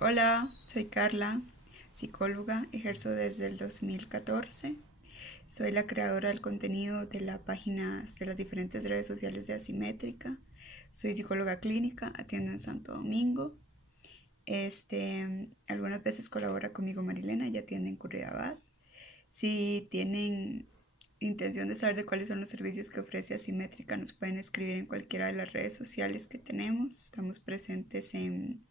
Hola, soy Carla, psicóloga, ejerzo desde el 2014. Soy la creadora del contenido de las páginas de las diferentes redes sociales de Asimétrica. Soy psicóloga clínica, atiendo en Santo Domingo. Algunas veces colabora conmigo Marilena, ella atiende en Curridabat. Si tienen intención de saber de cuáles son los servicios que ofrece Asimétrica, nos pueden escribir en cualquiera de las redes sociales que tenemos. Estamos presentes en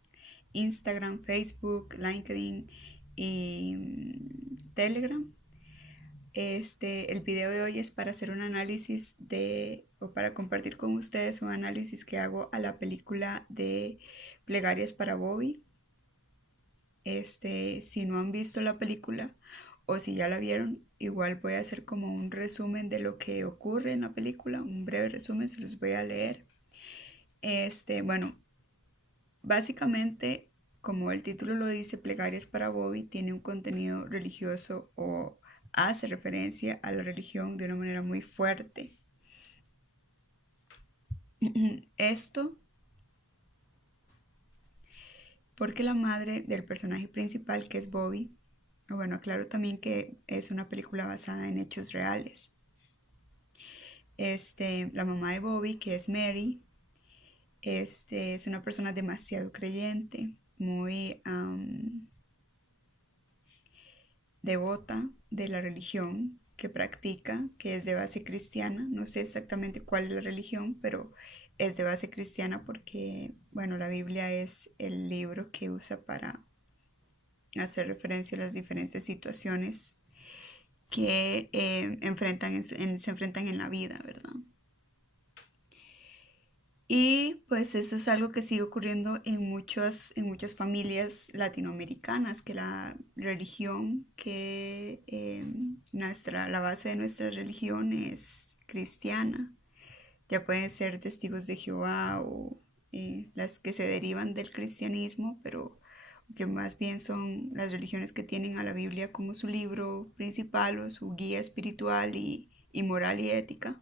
Instagram, Facebook, LinkedIn y Telegram. El video de hoy es para hacer un análisis o para compartir con ustedes un análisis que hago a la película de Plegarias para Bobby. Si no han visto la película o si ya la vieron, igual voy a hacer como un resumen de lo que ocurre en la película, un breve resumen, se los voy a leer. Bueno, básicamente, como el título lo dice, Plegarias para Bobby tiene un contenido religioso o hace referencia a la religión de una manera muy fuerte. Esto porque la madre del personaje principal, que es Bobby, bueno, aclaro también que es una película basada en hechos reales. La mamá de Bobby, que es Mary, es una persona demasiado creyente, muy devota de la religión que practica, que es de base cristiana. No sé exactamente cuál es la religión, pero es de base cristiana porque, bueno, la Biblia es el libro que usa para hacer referencia a las diferentes situaciones que se enfrentan en la vida, ¿verdad? Y pues eso es algo que sigue ocurriendo en muchas familias latinoamericanas, que la religión, la base de nuestra religión es cristiana. Ya pueden ser testigos de Jehová o las que se derivan del cristianismo, pero que más bien son las religiones que tienen a la Biblia como su libro principal o su guía espiritual y moral y ética.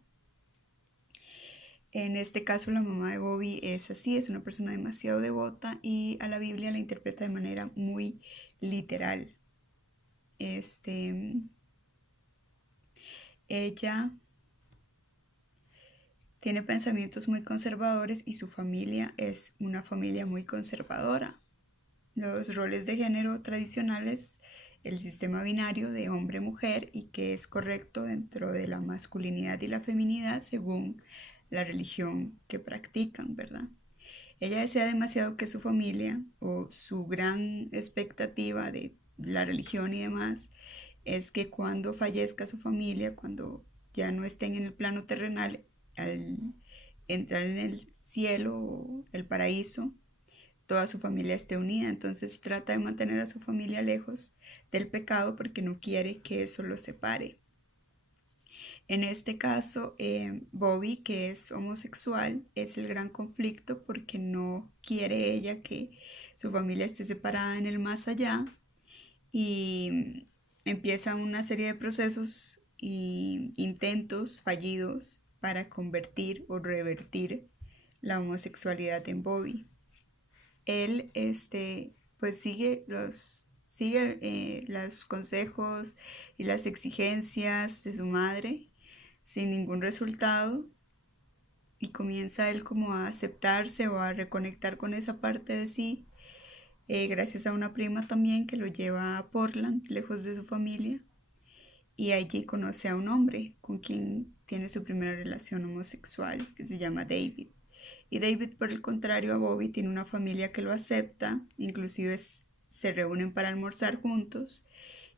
En este caso, la mamá de Bobby es así, es una persona demasiado devota y a la Biblia la interpreta de manera muy literal. Este, Ella tiene pensamientos muy conservadores y su familia es una familia muy conservadora. Los roles de género tradicionales, el sistema binario de hombre-mujer y que es correcto dentro de la masculinidad y la feminidad según la religión que practican, ¿verdad? Ella desea demasiado que su familia o su gran expectativa de la religión y demás es que cuando fallezca su familia, cuando ya no estén en el plano terrenal, al entrar en el cielo o el paraíso, toda su familia esté unida. Entonces trata de mantener a su familia lejos del pecado porque no quiere que eso los separe. En este caso, Bobby, que es homosexual, es el gran conflicto porque no quiere ella que su familia esté separada en el más allá y empieza una serie de procesos e intentos fallidos para convertir o revertir la homosexualidad en Bobby. Él, pues sigue los consejos y las exigencias de su madre sin ningún resultado y comienza él como a aceptarse o a reconectar con esa parte de sí, gracias a una prima también que lo lleva a Portland, lejos de su familia, y allí conoce a un hombre con quien tiene su primera relación homosexual, que se llama David. Y David, por el contrario a Bobby, tiene una familia que lo acepta, inclusive se reúnen para almorzar juntos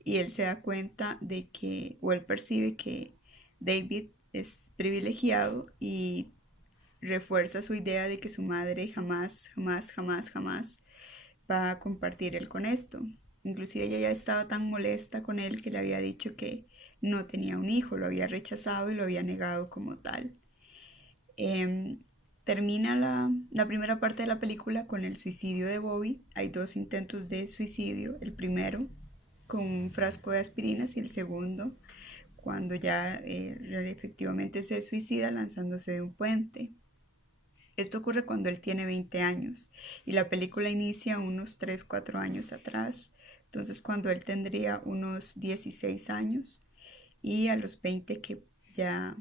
y él se da cuenta de que, o él percibe que David es privilegiado y refuerza su idea de que su madre jamás, jamás, jamás, jamás va a compartir él con esto. Inclusive ella ya estaba tan molesta con él que le había dicho que no tenía un hijo, lo había rechazado y lo había negado como tal. Eh, Termina la primera parte de la película con el suicidio de Bobby. Hay dos intentos de suicidio. El primero con un frasco de aspirinas y el segundo cuando ya efectivamente se suicida lanzándose de un puente. Esto ocurre cuando él tiene 20 años y la película inicia unos 3 4 años atrás, entonces cuando él tendría unos 16 años y a los 20 que ya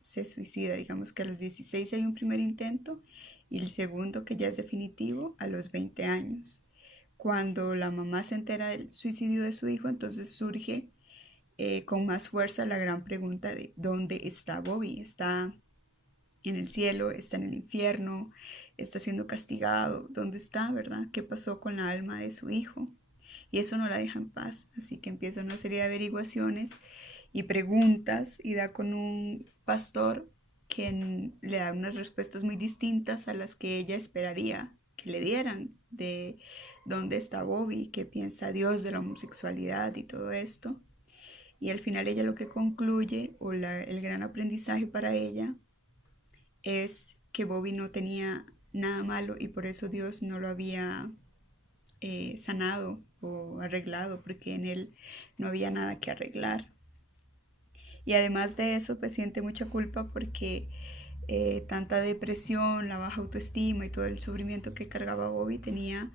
se suicida, digamos que a los 16 hay un primer intento y el segundo que ya es definitivo a los 20 años. Cuando la mamá se entera del suicidio de su hijo, entonces surge con más fuerza la gran pregunta de ¿dónde está Bobby? ¿Está en el cielo? ¿Está en el infierno? ¿Está siendo castigado? ¿Dónde está, verdad? ¿Qué pasó con la alma de su hijo? Y eso no la deja en paz, así que empieza una serie de averiguaciones y preguntas y da con un pastor que le da unas respuestas muy distintas a las que ella esperaría que le dieran de dónde está Bobby, qué piensa Dios de la homosexualidad y todo esto. Y al final ella lo que concluye, o el gran aprendizaje para ella, es que Bobby no tenía nada malo y por eso Dios no lo había sanado o arreglado, porque en él no había nada que arreglar. Y además de eso, pues siente mucha culpa porque tanta depresión, la baja autoestima y todo el sufrimiento que cargaba Bobby tenía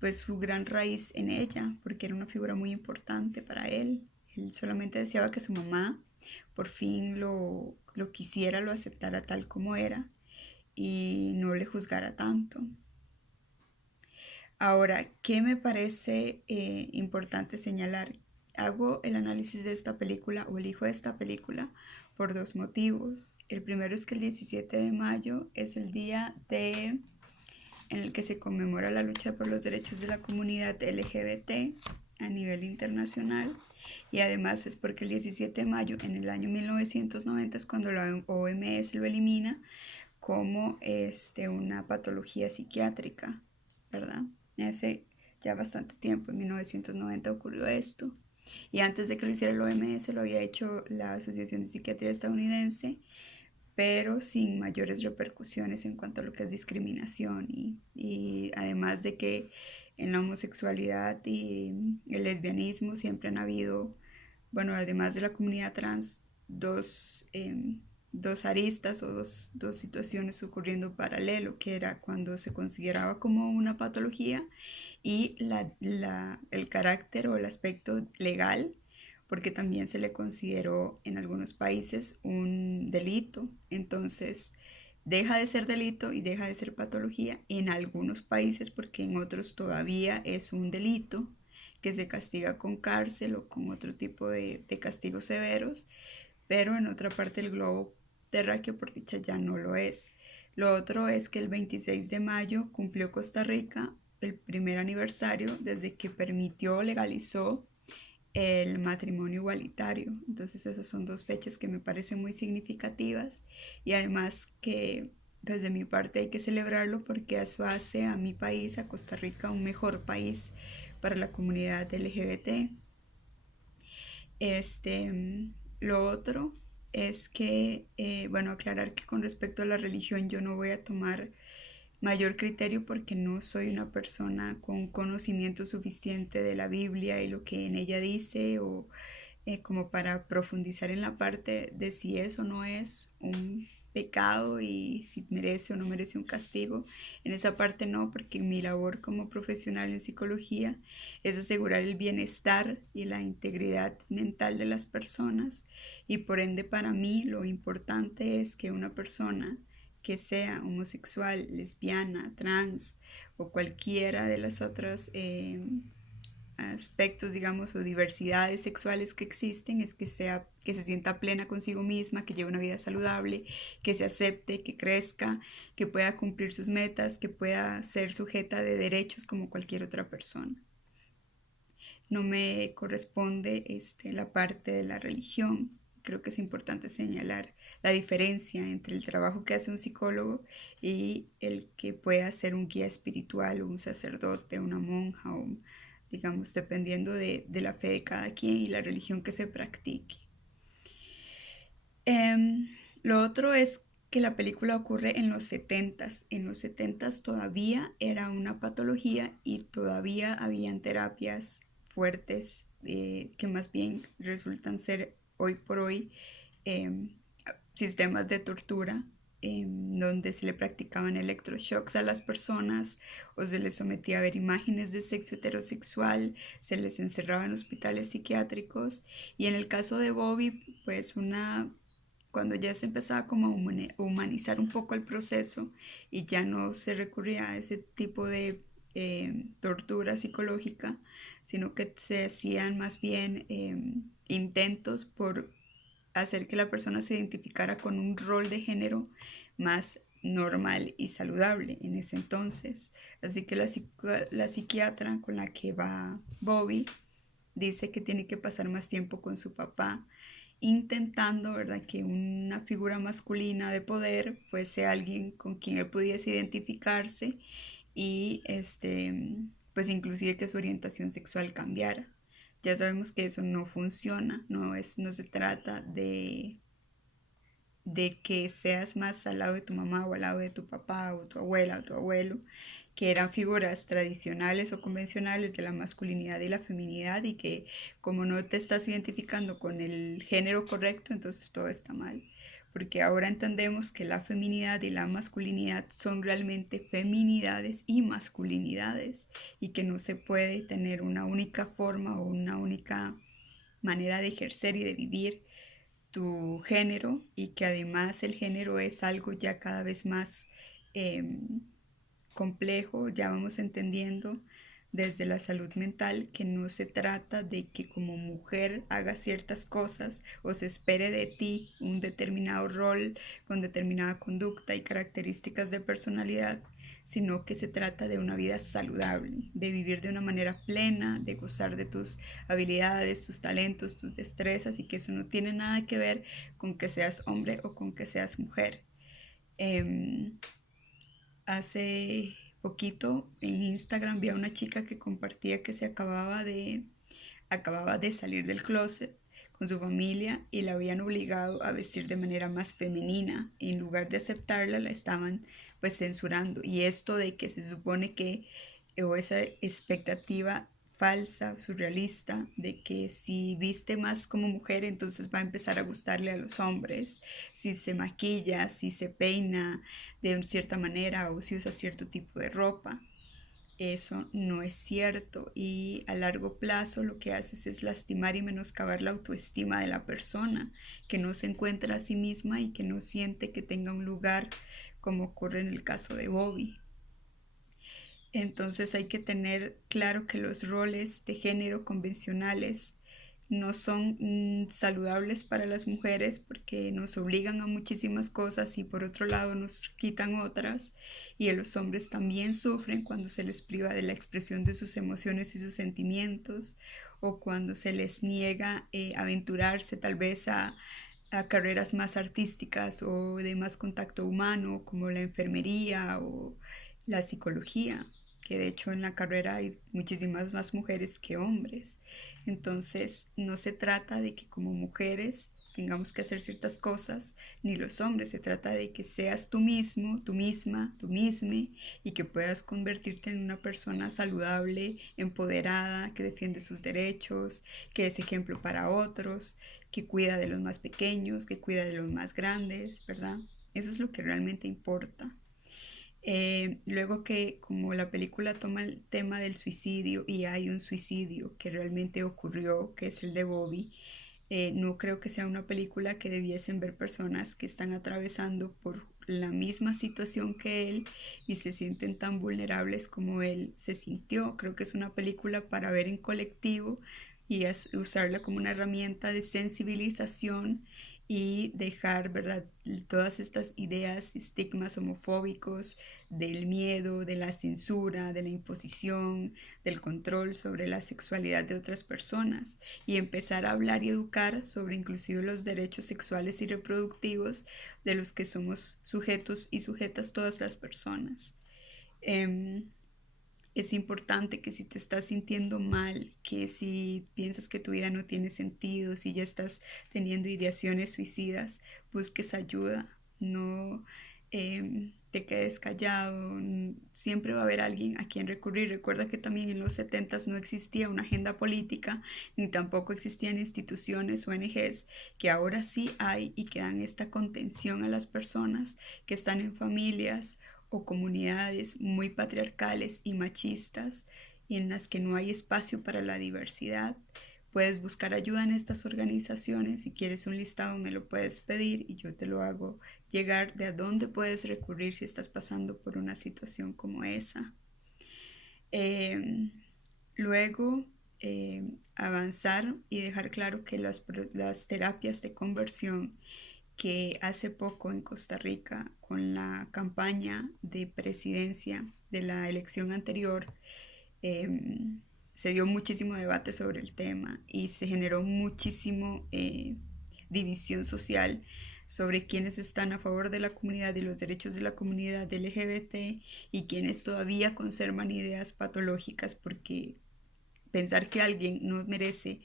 pues su gran raíz en ella, porque era una figura muy importante para él. Él solamente deseaba que su mamá por fin lo quisiera, lo aceptara tal como era y no le juzgara tanto. Ahora, ¿qué me parece importante señalar? Hago el análisis de esta película o elijo esta película por dos motivos. El primero es que el 17 de mayo es el día en el que se conmemora la lucha por los derechos de la comunidad LGBT a nivel internacional, y además es porque el 17 de mayo en el año 1990 es cuando la OMS lo elimina como una patología psiquiátrica, ¿verdad? Hace ya bastante tiempo, en 1990 ocurrió esto. Y antes de que lo hiciera el OMS lo había hecho la Asociación de Psiquiatría Estadounidense, pero sin mayores repercusiones en cuanto a lo que es discriminación y además de que en la homosexualidad y el lesbianismo siempre han habido, bueno, además de la comunidad trans, dos aristas o dos situaciones ocurriendo paralelo, que era cuando se consideraba como una patología y el carácter o el aspecto legal, porque también se le consideró en algunos países un delito. Entonces, deja de ser delito y deja de ser patología en algunos países, porque en otros todavía es un delito que se castiga con cárcel o con otro tipo de castigos severos, pero en otra parte del globo terráqueo por dicha ya no lo es. Lo otro es que el 26 de mayo cumplió Costa Rica el primer aniversario desde que permitió, legalizó el matrimonio igualitario. Entonces esas son dos fechas que me parecen muy significativas y además que desde mi parte hay que celebrarlo porque eso hace a mi país, a Costa Rica, un mejor país para la comunidad LGBT. Lo otro es que, bueno, aclarar que con respecto a la religión yo no voy a tomar mayor criterio porque no soy una persona con conocimiento suficiente de la Biblia y lo que en ella dice o como para profundizar en la parte de si eso no es un pecado y si merece o no merece un castigo. En esa parte no, porque mi labor como profesional en psicología es asegurar el bienestar y la integridad mental de las personas y por ende para mí lo importante es que una persona que sea homosexual, lesbiana, trans o cualquiera de las otras aspectos, digamos, o diversidades sexuales que existen, es que se sienta plena consigo misma, que lleve una vida saludable, que se acepte, que crezca, que pueda cumplir sus metas, que pueda ser sujeta de derechos como cualquier otra persona. No me corresponde la parte de la religión. Creo que es importante señalar la diferencia entre el trabajo que hace un psicólogo y el que pueda ser un guía espiritual o un sacerdote, una monja o digamos, dependiendo la fe de cada quien y la religión que se practique. Lo otro es que la película ocurre en los 70s. En los 70s todavía era una patología y todavía habían terapias fuertes que más bien resultan ser hoy por hoy eh, sistemas de tortura donde se le practicaban electroshocks a las personas o se les sometía a ver imágenes de sexo heterosexual, se les encerraba en hospitales psiquiátricos. Y en el caso de Bobby, pues cuando ya se empezaba como a humanizar un poco el proceso y ya no se recurría a ese tipo de tortura psicológica, sino que se hacían más bien intentos por hacer que la persona se identificara con un rol de género más normal y saludable en ese entonces. Así que la psiquiatra con la que va Bobby dice que tiene que pasar más tiempo con su papá, intentando, ¿verdad?, que una figura masculina de poder fuese alguien con quien él pudiese identificarse y pues inclusive que su orientación sexual cambiara. Ya sabemos que eso no funciona, no se trata de que seas más al lado de tu mamá o al lado de tu papá o tu abuela o tu abuelo, que eran figuras tradicionales o convencionales de la masculinidad y la feminidad y que como no te estás identificando con el género correcto, entonces todo está mal. Porque ahora entendemos que la feminidad y la masculinidad son realmente feminidades y masculinidades y que no se puede tener una única forma o una única manera de ejercer y de vivir tu género y que además el género es algo ya cada vez más eh, complejo, ya vamos entendiendo desde la salud mental que no se trata de que como mujer hagas ciertas cosas o se espere de ti un determinado rol con determinada conducta y características de personalidad, sino que se trata de una vida saludable, de vivir de una manera plena, de gozar de tus habilidades, tus talentos, tus destrezas y que eso no tiene nada que ver con que seas hombre o con que seas mujer. Hace poquito en Instagram vi a una chica que compartía que se acababa de salir del closet con su familia y la habían obligado a vestir de manera más femenina. En lugar de aceptarla, la estaban pues censurando. Y esto de que se supone que, o esa expectativa falsa, surrealista, de que si viste más como mujer, entonces va a empezar a gustarle a los hombres, si se maquilla, si se peina de cierta manera o si usa cierto tipo de ropa. Eso no es cierto y a largo plazo lo que haces es lastimar y menoscabar la autoestima de la persona que no se encuentra a sí misma y que no siente que tenga un lugar como ocurre en el caso de Bobby. Entonces hay que tener claro que los roles de género convencionales no son saludables para las mujeres porque nos obligan a muchísimas cosas y por otro lado nos quitan otras, y los hombres también sufren cuando se les priva de la expresión de sus emociones y sus sentimientos o cuando se les niega aventurarse tal vez a carreras más artísticas o de más contacto humano como la enfermería o la psicología, que de hecho en la carrera hay muchísimas más mujeres que hombres. Entonces no se trata de que como mujeres tengamos que hacer ciertas cosas, ni los hombres, se trata de que seas tú mismo, tú misma, tú misma y que puedas convertirte en una persona saludable, empoderada, que defiende sus derechos, que es ejemplo para otros, que cuida de los más pequeños, que cuida de los más grandes, ¿verdad? Eso es lo que realmente importa. Luego que como la película toma el tema del suicidio y hay un suicidio que realmente ocurrió, que es el de Bobby, no creo que sea una película que debiesen ver personas que están atravesando por la misma situación que él y se sienten tan vulnerables como él se sintió. Creo que es una película para ver en colectivo y usarla como una herramienta de sensibilización y dejar, ¿verdad?, todas estas ideas, estigmas homofóbicos del miedo, de la censura, de la imposición, del control sobre la sexualidad de otras personas y empezar a hablar y educar sobre inclusive los derechos sexuales y reproductivos de los que somos sujetos y sujetas todas las personas. Es importante que si te estás sintiendo mal, que si piensas que tu vida no tiene sentido, si ya estás teniendo ideaciones suicidas, busques ayuda. No te quedes callado, siempre va a haber alguien a quien recurrir. Recuerda que también en los 70 no existía una agenda política, ni tampoco existían instituciones, ONGs, que ahora sí hay y que dan esta contención a las personas que están en familias o comunidades muy patriarcales y machistas y en las que no hay espacio para la diversidad. Puedes buscar ayuda en estas organizaciones. Si quieres un listado me lo puedes pedir y yo te lo hago llegar de a dónde puedes recurrir si estás pasando por una situación como esa. Eh, Luego, avanzar y dejar claro que las terapias de conversión que hace poco en Costa Rica, con la campaña de presidencia de la elección anterior, eh, se dio muchísimo debate sobre el tema y se generó muchísimo división social sobre quienes están a favor de la comunidad y los derechos de la comunidad LGBT y quienes todavía conservan ideas patológicas, porque pensar que alguien no merece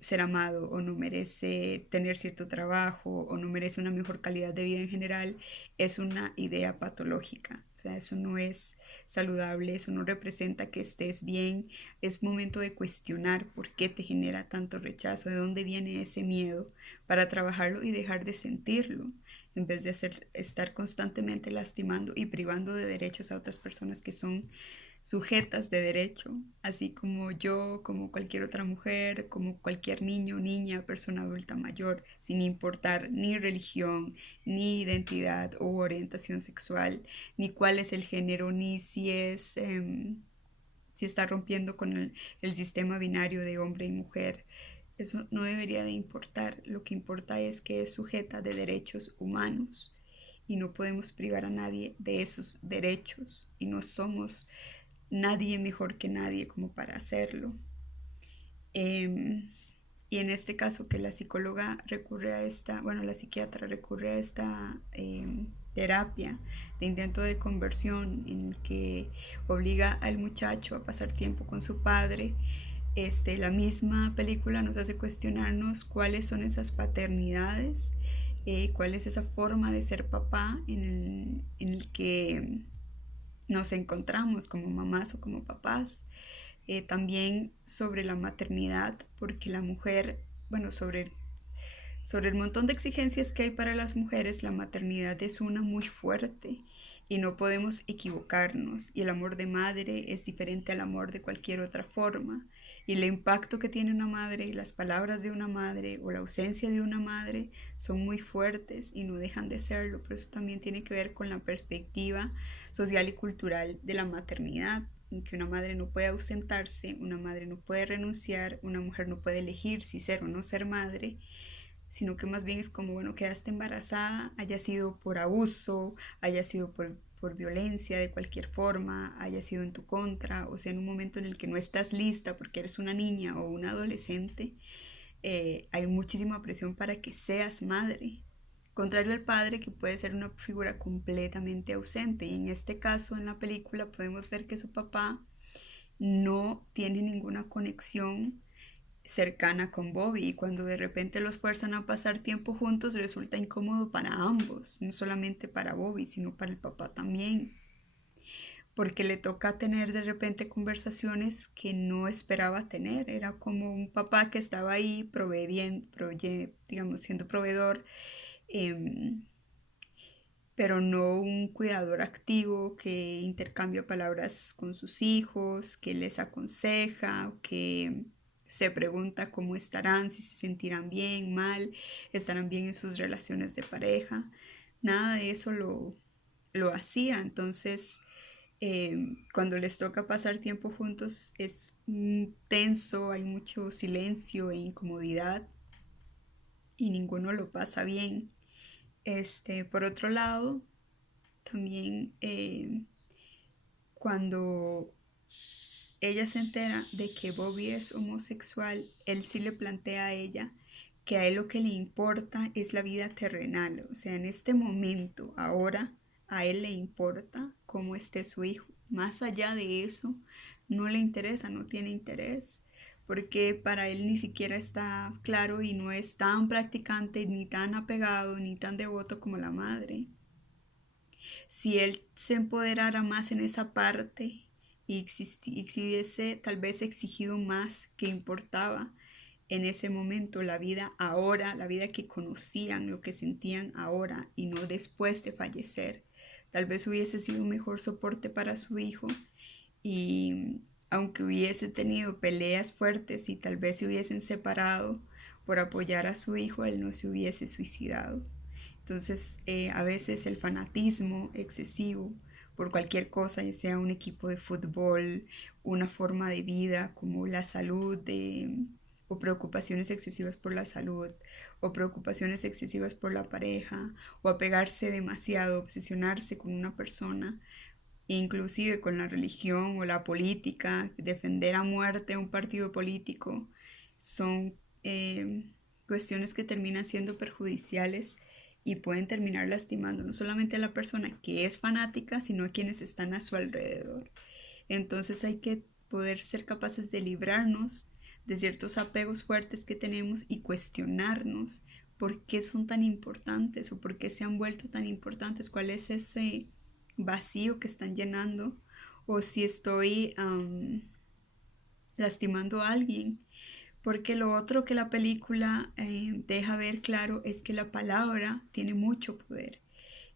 ser amado o no merece tener cierto trabajo o no merece una mejor calidad de vida en general es una idea patológica. O sea, eso no es saludable, eso no representa que estés bien. Es momento de cuestionar por qué te genera tanto rechazo, de dónde viene ese miedo, para trabajarlo y dejar de sentirlo, en vez de estar constantemente lastimando y privando de derechos a otras personas que son sujetas de derecho, así como yo, como cualquier otra mujer, como cualquier niño, niña, persona adulta mayor, sin importar ni religión, ni identidad o orientación sexual, ni cuál es el género, ni si está rompiendo con el sistema binario de hombre y mujer. Eso no debería de importar. Lo que importa es que es sujeta de derechos humanos y no podemos privar a nadie de esos derechos y no somos nadie mejor que nadie como para hacerlo. Y en este caso que la psicóloga recurre a esta, bueno, la psiquiatra recurre a esta terapia de intento de conversión en el que obliga al muchacho a pasar tiempo con su padre. La misma película nos hace cuestionarnos cuáles son esas paternidades, cuál es esa forma de ser papá en el que nos encontramos como mamás o como papás. También sobre la maternidad, porque la mujer, bueno, sobre el montón de exigencias que hay para las mujeres, la maternidad es una muy fuerte y no podemos equivocarnos. Y el amor de madre es diferente al amor de cualquier otra forma. Y el impacto que tiene una madre, las palabras de una madre o la ausencia de una madre son muy fuertes y no dejan de serlo. Pero eso también tiene que ver con la perspectiva social y cultural de la maternidad, en que una madre no puede ausentarse, una madre no puede renunciar, una mujer no puede elegir si ser o no ser madre, sino que más bien es como, bueno, quedaste embarazada, haya sido por abuso, haya sido por violencia de cualquier forma, haya sido en tu contra, o sea, en un momento en el que no estás lista porque eres una niña o un adolescente, hay muchísima presión para que seas madre. Contrario al padre, que puede ser una figura completamente ausente. Y en este caso, en la película, podemos ver que su papá no tiene ninguna conexión cercana con Bobby y cuando de repente los fuerzan a pasar tiempo juntos resulta incómodo para ambos, no solamente para Bobby, sino para el papá también, porque le toca tener de repente conversaciones que no esperaba tener. Era como un papá que estaba ahí digamos, siendo proveedor, eh, pero no un cuidador activo que intercambia palabras con sus hijos, que les aconseja, que se pregunta cómo estarán, si se sentirán bien, mal, estarán bien en sus relaciones de pareja. Nada de eso lo hacía. Entonces, cuando les toca pasar tiempo juntos es tenso, hay mucho silencio e incomodidad y ninguno lo pasa bien. Por otro lado, también cuando ella se entera de que Bobby es homosexual, él sí le plantea a ella que a él lo que le importa es la vida terrenal. O sea, en este momento, ahora, a él le importa cómo esté su hijo. Más allá de eso, no le interesa, no tiene interés, porque para él ni siquiera está claro y no es tan practicante, ni tan apegado, ni tan devoto como la madre. Si él se empoderara más en esa parte y si hubiese tal vez exigido más que importaba en ese momento, la vida ahora, la vida que conocían, lo que sentían ahora y no después de fallecer, tal vez hubiese sido un mejor soporte para su hijo y aunque hubiese tenido peleas fuertes y tal vez se hubiesen separado por apoyar a su hijo, él no se hubiese suicidado. Entonces, a veces el fanatismo excesivo por cualquier cosa, ya sea un equipo de fútbol, una forma de vida como la salud, o preocupaciones excesivas por la salud, o preocupaciones excesivas por la pareja, o apegarse demasiado, obsesionarse con una persona, inclusive con la religión o la política, defender a muerte un partido político, son eh, cuestiones que terminan siendo perjudiciales y pueden terminar lastimando no solamente a la persona que es fanática, sino a quienes están a su alrededor. Entonces hay que poder ser capaces de librarnos de ciertos apegos fuertes que tenemos y cuestionarnos por qué son tan importantes o por qué se han vuelto tan importantes, cuál es ese vacío que están llenando o si estoy lastimando a alguien. Porque lo otro que la película deja ver claro es que la palabra tiene mucho poder.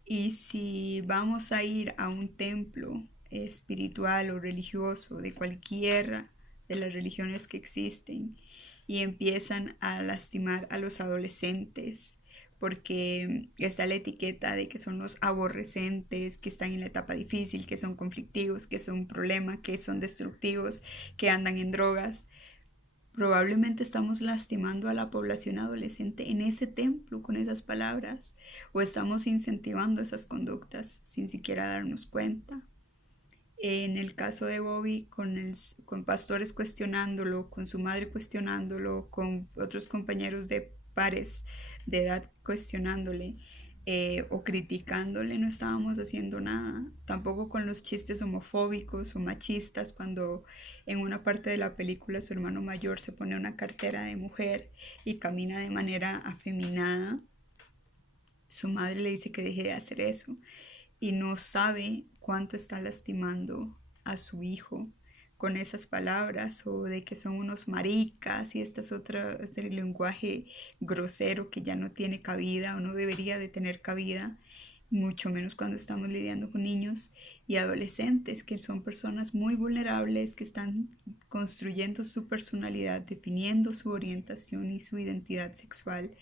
Y si vamos a ir a un templo espiritual o religioso de cualquiera de las religiones que existen y empiezan a lastimar a los adolescentes porque está la etiqueta de que son los aborrecentes, que están en la etapa difícil, que son conflictivos, que son un problema, que son destructivos, que andan en drogas, probablemente estamos lastimando a la población adolescente en ese templo con esas palabras o estamos incentivando esas conductas sin siquiera darnos cuenta. En el caso de Bobby, con pastores cuestionándolo, con su madre cuestionándolo, con otros compañeros de pares de edad cuestionándole o criticándole, no estábamos haciendo nada. Tampoco con los chistes homofóbicos o machistas, cuando en una parte de la película su hermano mayor se pone una cartera de mujer y camina de manera afeminada. Su madre le dice que deje de hacer eso y no sabe cuánto está lastimando a su hijo con esas palabras o de que son unos maricas y este lenguaje grosero que ya no tiene cabida o no debería de tener cabida, mucho menos cuando estamos lidiando con niños y adolescentes que son personas muy vulnerables que están construyendo su personalidad, definiendo su orientación y su identidad sexual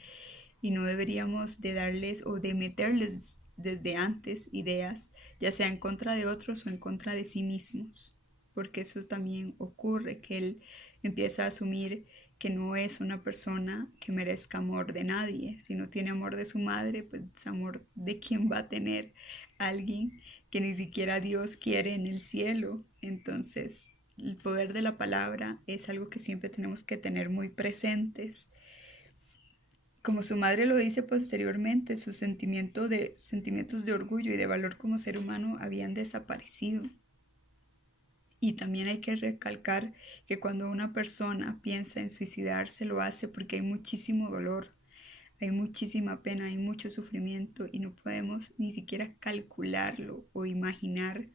y no deberíamos de darles o de meterles desde antes ideas, ya sea en contra de otros o en contra de sí mismos, porque eso también ocurre, que él empieza a asumir que no es una persona que merezca amor de nadie. Si no tiene amor de su madre, pues amor de quién va a tener alguien que ni siquiera Dios quiere en el cielo. Entonces, el poder de la palabra es algo que siempre tenemos que tener muy presentes. Como su madre lo dice posteriormente, sus sentimientos de orgullo y de valor como ser humano habían desaparecido. Y también hay que recalcar que cuando una persona piensa en suicidarse lo hace porque hay muchísimo dolor, hay muchísima pena, hay mucho sufrimiento y no podemos ni siquiera calcularlo o imaginar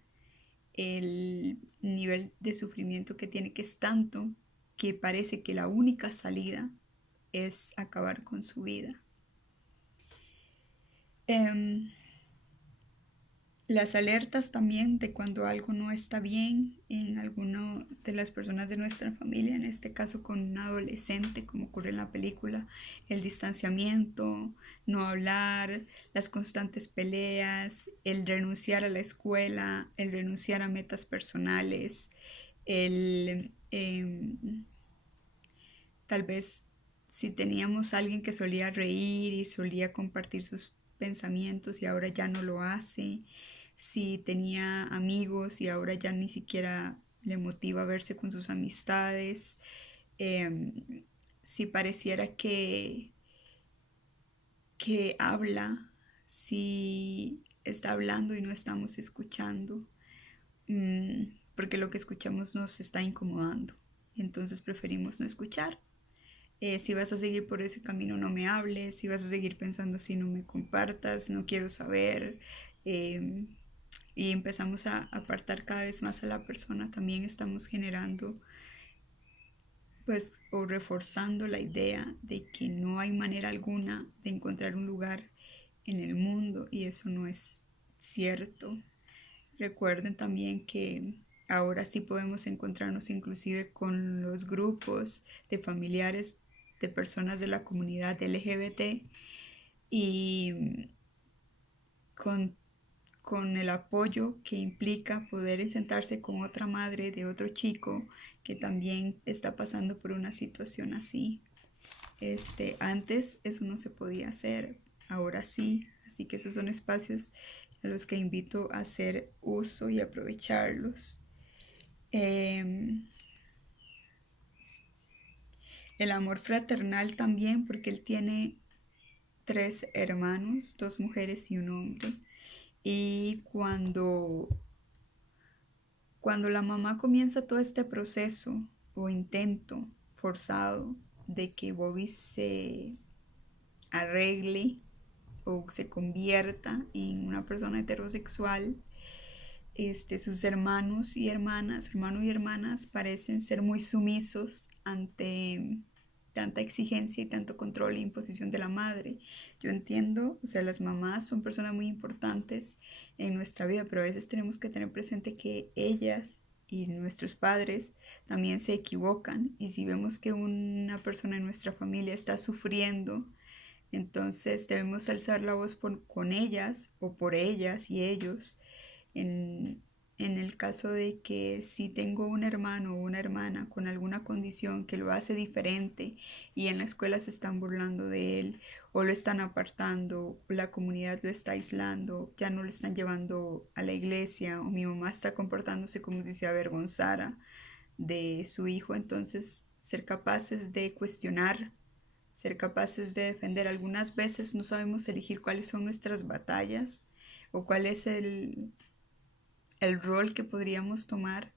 el nivel de sufrimiento que tiene, que es tanto que parece que la única salida es acabar con su vida. Las alertas también de cuando algo no está bien en alguna de las personas de nuestra familia, en este caso con un adolescente, como ocurre en la película, el distanciamiento, no hablar, las constantes peleas, el renunciar a la escuela, el renunciar a metas personales, el tal vez si teníamos a alguien que solía reír y solía compartir sus pensamientos y ahora ya no lo hace, si tenía amigos y ahora ya ni siquiera le motiva a verse con sus amistades, si pareciera que habla, si está hablando y no estamos escuchando, porque lo que escuchamos nos está incomodando, entonces preferimos no escuchar. Si vas a seguir por ese camino, no me hables. Si vas a seguir pensando así, no me compartas. No quiero saber. y empezamos a apartar cada vez más a la persona, también estamos generando pues o reforzando la idea de que no hay manera alguna de encontrar un lugar en el mundo y eso no es cierto. Recuerden también que ahora sí podemos encontrarnos inclusive con los grupos de familiares de personas de la comunidad LGBT y con, con el apoyo que implica poder sentarse con otra madre de otro chico que también está pasando por una situación así. Antes eso no se podía hacer, ahora sí, así que esos son espacios a los que invito a hacer uso y aprovecharlos. Eh, el amor fraternal también, porque él tiene 3 hermanos, 2 mujeres y un hombre. Y cuando la mamá comienza todo este proceso o intento forzado de que Bobby se arregle o se convierta en una persona heterosexual, sus hermanos y hermanas, hermanos y hermanas parecen ser muy sumisos ante tanta exigencia y tanto control e imposición de la madre. Yo entiendo, o sea, las mamás son personas muy importantes en nuestra vida, pero a veces tenemos que tener presente que ellas y nuestros padres también se equivocan y si vemos que una persona en nuestra familia está sufriendo, entonces debemos alzar la voz con ellas o por ellas y ellos en, en el caso de que si tengo un hermano o una hermana con alguna condición que lo hace diferente y en la escuela se están burlando de él o lo están apartando, o la comunidad lo está aislando, ya no lo están llevando a la iglesia o mi mamá está comportándose como si se avergonzara de su hijo, entonces ser capaces de cuestionar, ser capaces de defender. Algunas veces no sabemos elegir cuáles son nuestras batallas o cuál es el rol que podríamos tomar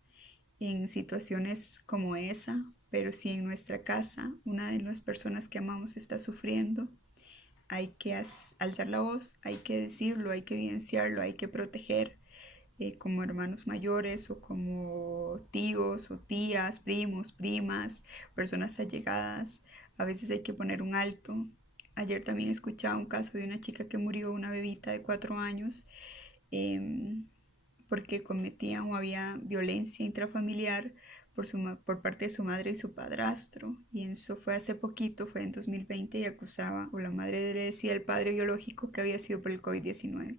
en situaciones como esa, pero si en nuestra casa una de las personas que amamos está sufriendo, hay que alzar la voz, hay que decirlo, hay que evidenciarlo, hay que proteger como hermanos mayores o como tíos o tías, primos, primas, personas allegadas. A veces hay que poner un alto. Ayer también escuchaba un caso de una chica que murió, una bebita de 4 años, eh, porque cometía o había violencia intrafamiliar por parte de su madre y su padrastro. Y eso fue hace poquito, fue en 2020 y acusaba, o la madre le decía al padre biológico que había sido por el COVID-19.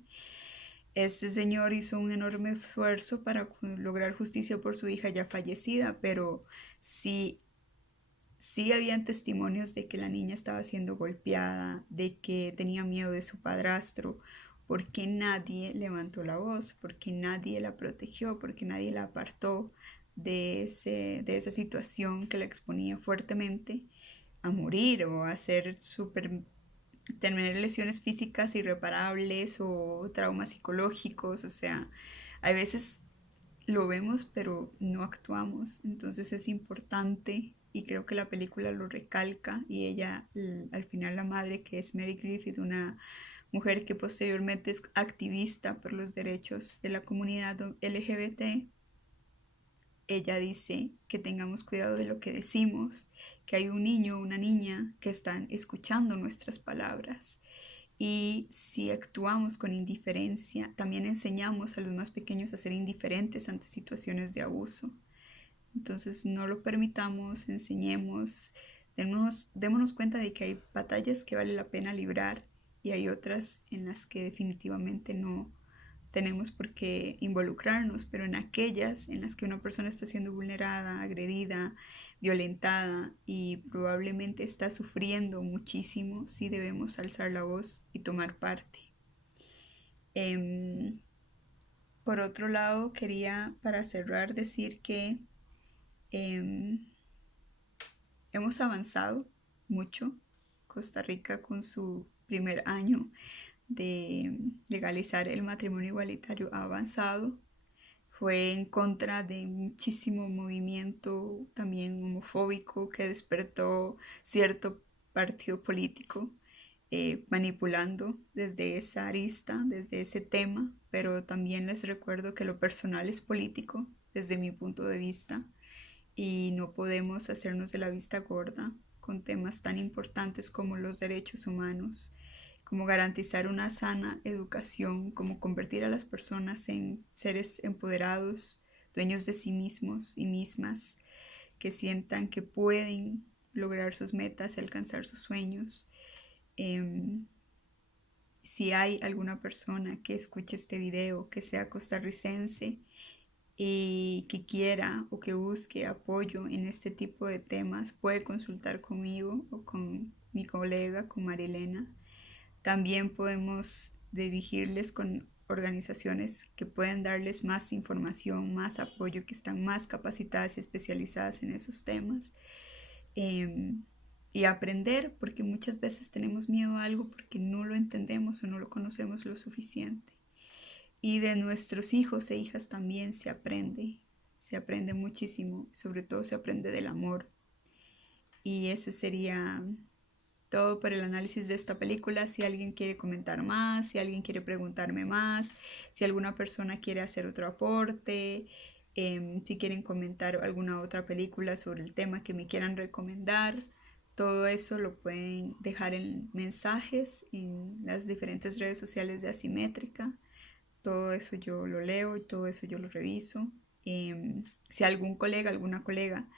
Este señor hizo un enorme esfuerzo para lograr justicia por su hija ya fallecida, pero sí, sí habían testimonios de que la niña estaba siendo golpeada, de que tenía miedo de su padrastro, porque nadie levantó la voz, porque nadie la protegió, porque nadie la apartó de esa situación que la exponía fuertemente a morir o a ser tener lesiones físicas irreparables o traumas psicológicos, o sea, a veces lo vemos pero no actuamos, entonces es importante y creo que la película lo recalca y ella, al final la madre que es Mary Griffith, una mujer que posteriormente es activista por los derechos de la comunidad LGBT, ella dice que tengamos cuidado de lo que decimos, que hay un niño o una niña que están escuchando nuestras palabras y si actuamos con indiferencia, también enseñamos a los más pequeños a ser indiferentes ante situaciones de abuso. Entonces no lo permitamos, enseñemos, démonos cuenta de que hay batallas que vale la pena librar y hay otras en las que definitivamente no tenemos por qué involucrarnos, pero en aquellas en las que una persona está siendo vulnerada, agredida, violentada y probablemente está sufriendo muchísimo, sí debemos alzar la voz y tomar parte. Eh, por otro lado, quería para cerrar decir que eh, hemos avanzado mucho. Costa Rica con su primer año de legalizar el matrimonio igualitario ha avanzado. Fue en contra de muchísimo movimiento también homofóbico que despertó cierto partido político. manipulando desde esa arista, desde ese tema, pero también les recuerdo que lo personal es político desde mi punto de vista y no podemos hacernos de la vista gorda con temas tan importantes como los derechos humanos, como garantizar una sana educación, como convertir a las personas en seres empoderados, dueños de sí mismos y mismas, que sientan que pueden lograr sus metas y alcanzar sus sueños. Si hay alguna persona que escuche este video, que sea costarricense y que quiera o que busque apoyo en este tipo de temas, puede consultar conmigo o con mi colega, con Marilena. También podemos dirigirles con organizaciones que pueden darles más información, más apoyo, que están más capacitadas y especializadas en esos temas. Eh, y aprender, porque muchas veces tenemos miedo a algo porque no lo entendemos o no lo conocemos lo suficiente. Y de nuestros hijos e hijas también se aprende muchísimo, sobre todo se aprende del amor. Y ese sería todo por el análisis de esta película. Si alguien quiere comentar más, si alguien quiere preguntarme más, si alguna persona quiere hacer otro aporte, si quieren comentar alguna otra película sobre el tema que me quieran recomendar, todo eso lo pueden dejar en mensajes en las diferentes redes sociales de Asimétrica. Todo eso yo lo leo y todo eso yo lo reviso. Si algún colega, alguna colega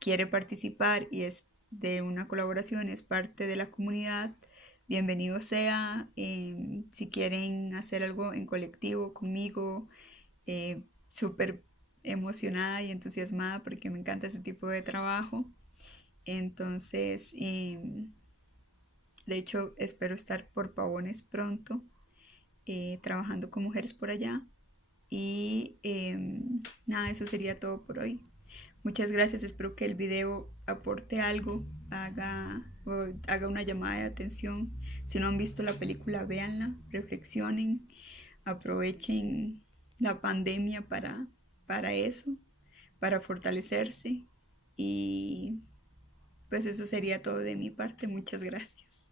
quiere participar y es de una colaboración, es parte de la comunidad, bienvenido sea. Si quieren hacer algo en colectivo conmigo, súper emocionada y entusiasmada porque me encanta ese tipo de trabajo. Entonces, de hecho, espero estar por Pavones pronto, trabajando con mujeres por allá. Y nada, eso sería todo por hoy. Muchas gracias, espero que el video aporte algo, haga una llamada de atención. Si no han visto la película, véanla, reflexionen, aprovechen la pandemia para eso, para fortalecerse. Y pues eso sería todo de mi parte. Muchas gracias.